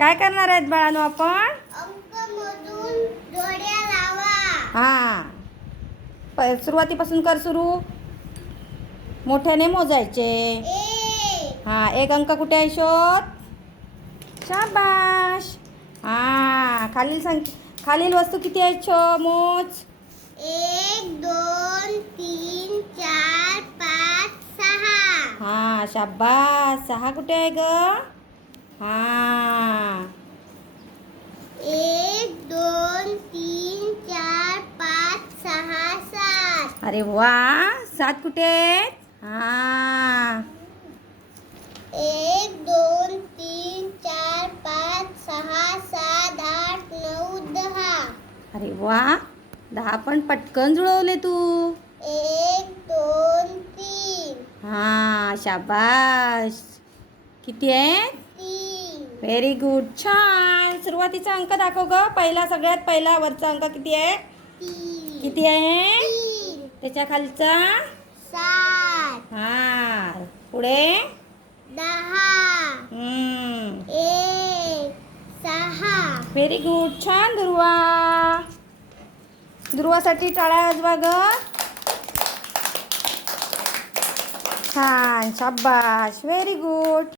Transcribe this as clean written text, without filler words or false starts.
काय करणार आहेत बाळांनो आपण? अंकमधून जोड्या लावा. हां, सुरुवातीपासून कर सुरू. मोठ्याने मोजायचे. हां, एक अंक कुठे आहे शोध. शाबाश. हां, खालील वस्तू किती आहेत मोज. 1 2 3 4 5 6. हां, शाबास. 6 कुठे आहे ग. हां, 1 2 3 4 5 6 7. अरे वा. 7 कुठे आहेत. हां, 1 2 3 4 5 6 7 8 9 10. अरे वा. 10 पण पटकन जुळवले तू. 1 2 3. हां, शाबास. किती आहे. 3. Very good. छान. सुरुवातीचा अंक दाखव ग. सगळ्यात पहिला वरचा अंक किती आहे. 3. किती आहे. 3. त्याच्या खालचा. 7. हां, पुढे. 10. 1 6. Very good. छान ध्रुवा. ध्रुवासाठी टाळ्या वाजवा ग. छान. शाबास. Very good.